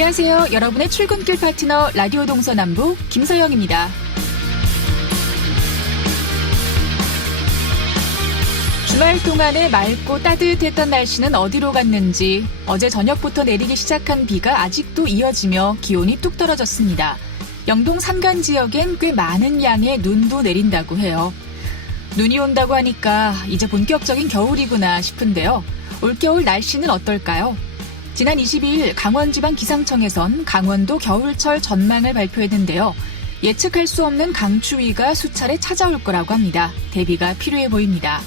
안녕하세요. 여러분의 출근길 파트너 라디오 동서남북 김서영입니다. 주말 동안에 맑고 따뜻했던 날씨는 어디로 갔는지 어제 저녁부터 내리기 시작한 비가 아직도 이어지며 기온이 뚝 떨어졌습니다. 영동 산간 지역엔 꽤 많은 양의 눈도 내린다고 해요. 눈이 온다고 하니까 이제 본격적인 겨울이구나 싶은데요. 올겨울 날씨는 어떨까요? 지난 22일 강원지방기상청에선 강원도 겨울철 전망을 발표했는데요. 예측할 수 없는 강추위가 수차례 찾아올 거라고 합니다. 대비가 필요해 보입니다.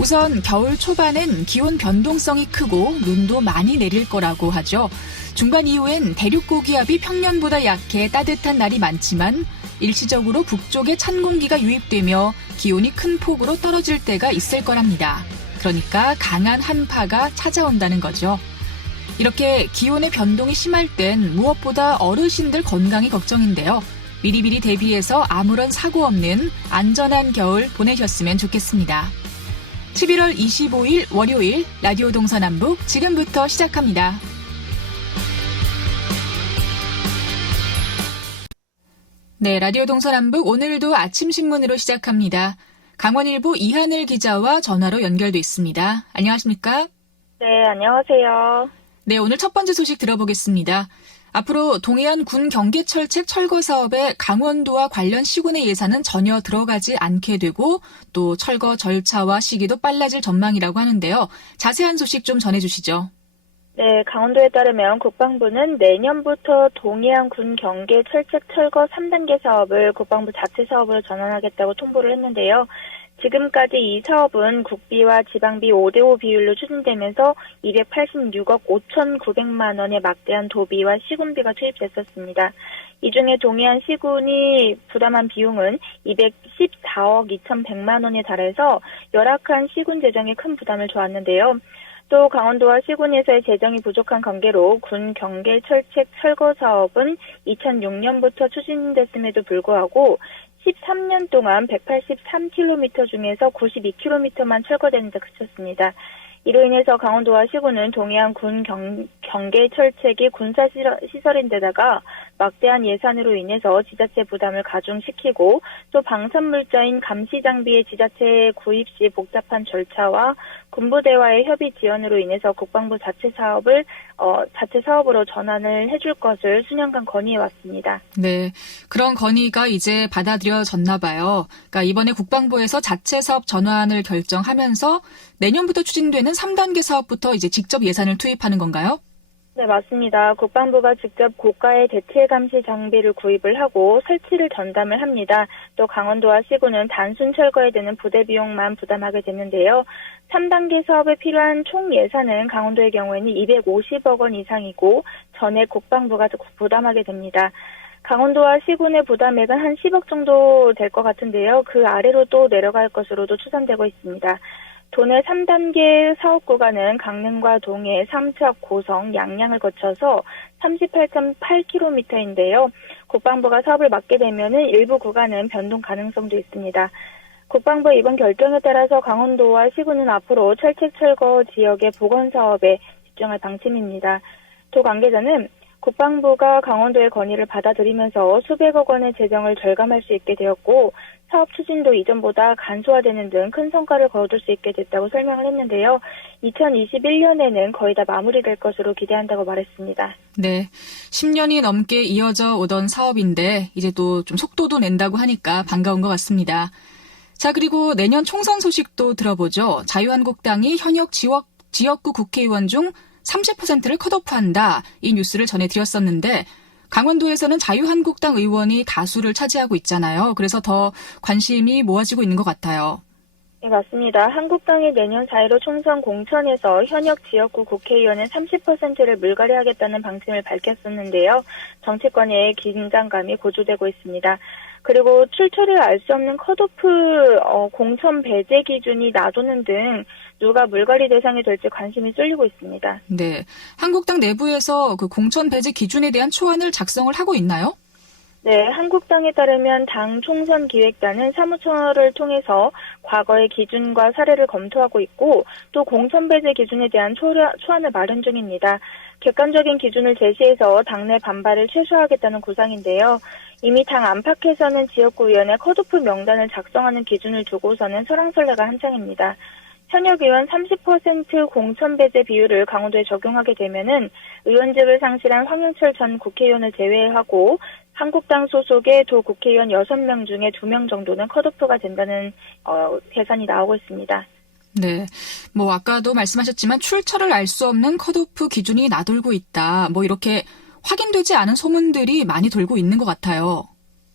우선 겨울 초반엔 기온 변동성이 크고 눈도 많이 내릴 거라고 하죠. 중반 이후엔 대륙 고기압이 평년보다 약해 따뜻한 날이 많지만 일시적으로 북쪽에 찬 공기가 유입되며 기온이 큰 폭으로 떨어질 때가 있을 거랍니다. 그러니까 강한 한파가 찾아온다는 거죠. 이렇게 기온의 변동이 심할 땐 무엇보다 어르신들 건강이 걱정인데요. 미리미리 대비해서 아무런 사고 없는 안전한 겨울 보내셨으면 좋겠습니다. 11월 25일 월요일 라디오 동서남북 지금부터 시작합니다. 네, 라디오 동서남북 오늘도 아침 신문으로 시작합니다. 강원일보 이하늘 기자와 전화로 연결돼 있습니다. 안녕하십니까? 네, 안녕하세요. 네, 오늘 첫 번째 소식 들어보겠습니다. 앞으로 동해안 군 경계철책 철거 사업에 강원도와 관련 시군의 예산은 전혀 들어가지 않게 되고 또 철거 절차와 시기도 빨라질 전망이라고 하는데요. 자세한 소식 좀 전해주시죠. 네, 강원도에 따르면 국방부는 내년부터 동해안 군 경계 철책 철거 3단계 사업을 국방부 자체 사업으로 전환하겠다고 통보를 했는데요. 지금까지 이 사업은 국비와 지방비 5대5 비율로 추진되면서 286억 5,900만 원의 막대한 도비와 시군비가 투입됐었습니다. 이 중에 동해안 시군이 부담한 비용은 214억 2,100만 원에 달해서 열악한 시군 재정에 큰 부담을 줘왔는데요. 또 강원도와 시군에서의 재정이 부족한 관계로 군 경계 철책 철거 사업은 2006년부터 추진됐음에도 불구하고 13년 동안 183km 중에서 92km만 철거되는 데 그쳤습니다. 이로 인해서 강원도와 시군은 동해안 군 경계 철책이 군사시설인데다가 막대한 예산으로 인해서 지자체 부담을 가중시키고 또 방산물자인 감시장비의 지자체 구입 시 복잡한 절차와 군부대와의 협의 지연으로 인해서 국방부 자체 사업으로 전환을 해줄 것을 수년간 건의해왔습니다. 네, 그런 건의가 이제 받아들여졌나 봐요. 그러니까 이번에 국방부에서 자체 사업 전환을 결정하면서 내년부터 추진되는 3단계 사업부터 이제 직접 예산을 투입하는 건가요? 네, 맞습니다. 국방부가 직접 고가의 대체 감시 장비를 구입을 하고 설치를 전담을 합니다. 또 강원도와 시군은 단순 철거에 드는 부대 비용만 부담하게 되는데요. 3단계 사업에 필요한 총 예산은 강원도의 경우에는 250억 원 이상이고 전액 국방부가 부담하게 됩니다. 강원도와 시군의 부담액은 한 10억 정도 될 것 같은데요. 그 아래로 또 내려갈 것으로도 추산되고 있습니다. 도내 3단계 사업 구간은 강릉과 동해, 삼척, 고성, 양양을 거쳐서 38.8km인데요. 국방부가 사업을 맡게 되면 일부 구간은 변동 가능성도 있습니다. 국방부의 이번 결정에 따라서 강원도와 시군은 앞으로 철책 철거 지역의 복원 사업에 집중할 방침입니다. 도 관계자는 국방부가 강원도의 건의를 받아들이면서 수백억 원의 재정을 절감할 수 있게 되었고 사업 추진도 이전보다 간소화되는 등 큰 성과를 거둘 수 있게 됐다고 설명을 했는데요. 2021년에는 거의 다 마무리될 것으로 기대한다고 말했습니다. 네, 10년이 넘게 이어져 오던 사업인데 이제 또 좀 속도도 낸다고 하니까 반가운 것 같습니다. 자, 그리고 내년 총선 소식도 들어보죠. 자유한국당이 현역 지역구 국회의원 중 30%를 컷오프한다. 이 뉴스를 전해드렸었는데 강원도에서는 자유한국당 의원이 다수를 차지하고 있잖아요. 그래서 더 관심이 모아지고 있는 것 같아요. 네, 맞습니다. 한국당이 내년 4.15 총선 공천에서 현역 지역구 국회의원의 30%를 물갈이하겠다는 방침을 밝혔었는데요. 정치권의 긴장감이 고조되고 있습니다. 그리고 출처를 알 수 없는 컷오프 공천 배제 기준이 나도는 등 누가 물갈이 대상이 될지 관심이 쏠리고 있습니다. 네, 한국당 내부에서 그 공천 배제 기준에 대한 초안을 작성을 하고 있나요? 네, 한국당에 따르면 당 총선 기획단은 사무처를 통해서 과거의 기준과 사례를 검토하고 있고 또 공천 배제 기준에 대한 초안을 마련 중입니다. 객관적인 기준을 제시해서 당내 반발을 최소화하겠다는 구상인데요. 이미 당 안팎에서는 지역구 의원의 컷오프 명단을 작성하는 기준을 두고서는 설왕설래가 한창입니다. 현역 의원 30% 공천 배제 비율을 강원도에 적용하게 되면은 의원직을 상실한 황영철 전 국회의원을 제외하고 한국당 소속의 도 국회의원 6명 중에 2명 정도는 컷오프가 된다는 계산이 나오고 있습니다. 네. 아까도 말씀하셨지만 출처를 알 수 없는 컷오프 기준이 나돌고 있다. 이렇게 확인되지 않은 소문들이 많이 돌고 있는 것 같아요.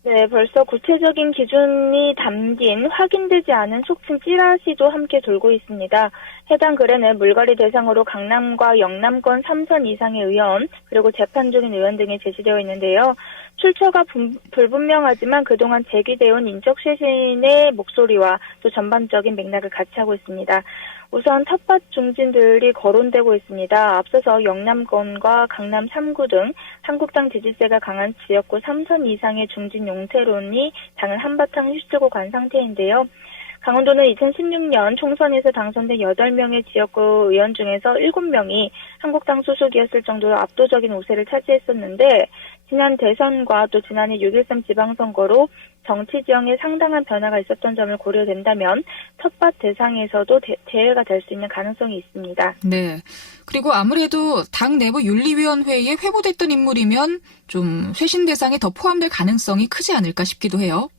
네, 벌써 구체적인 기준이 담긴 확인되지 않은 속칭 찌라시도 함께 돌고 있습니다. 해당 글에는 물갈이 대상으로 강남과 영남권 3선 이상의 의원, 그리고 재판 중인 의원 등이 제시되어 있는데요. 출처가 불분명하지만 그동안 제기되어 온 인적 쇄신의 목소리와 또 전반적인 맥락을 같이 하고 있습니다. 우선 텃밭 중진들이 거론되고 있습니다. 앞서서 영남권과 강남 3구 등 한국당 지지세가 강한 지역구 3선 이상의 중진 용태론이 당을 한바탕 휩쓸고 간 상태인데요. 강원도는 2016년 총선에서 당선된 8명의 지역구 의원 중에서 7명이 한국당 소속이었을 정도로 압도적인 우세를 차지했었는데 지난 대선과 또 지난해 6.13 지방선거로 정치 지형에 상당한 변화가 있었던 점을 고려된다면 텃밭 대상에서도 대회가 될 수 있는 가능성이 있습니다. 네. 그리고 아무래도 당 내부 윤리위원회에 회부됐던 인물이면 좀 쇄신 대상에 더 포함될 가능성이 크지 않을까 싶기도 해요.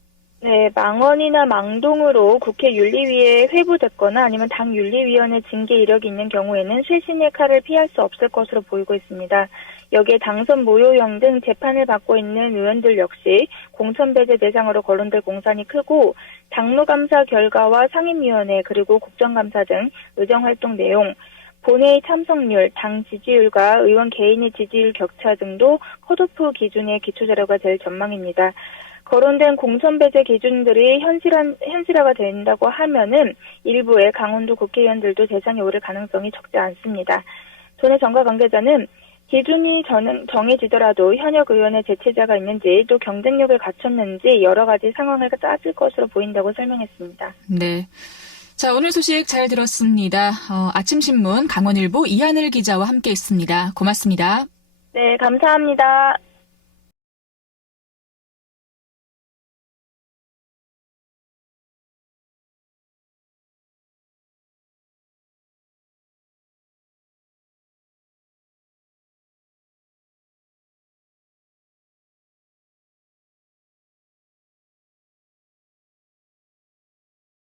네, 망언이나 망동으로 국회 윤리위에 회부됐거나 아니면 당 윤리위원회 징계 이력이 있는 경우에는 쇄신의 칼을 피할 수 없을 것으로 보이고 있습니다. 여기에 당선 모욕형 등 재판을 받고 있는 의원들 역시 공천 배제 대상으로 거론될 공산이 크고 당무감사 결과와 상임위원회 그리고 국정감사 등 의정활동 내용, 본회의 참석률, 당 지지율과 의원 개인의 지지율 격차 등도 컷오프 기준의 기초자료가 될 전망입니다. 거론된 공천 배제 기준들이 현실화가 된다고 하면은 일부의 강원도 국회의원들도 대상에 오를 가능성이 적지 않습니다. 전에 정가 관계자는 기준이 정해지더라도 현역 의원의 재체자가 있는지 또 경쟁력을 갖췄는지 여러 가지 상황을 따질 것으로 보인다고 설명했습니다. 네. 자, 오늘 소식 잘 들었습니다. 아침신문 강원일보 이하늘 기자와 함께했습니다. 고맙습니다. 네, 감사합니다.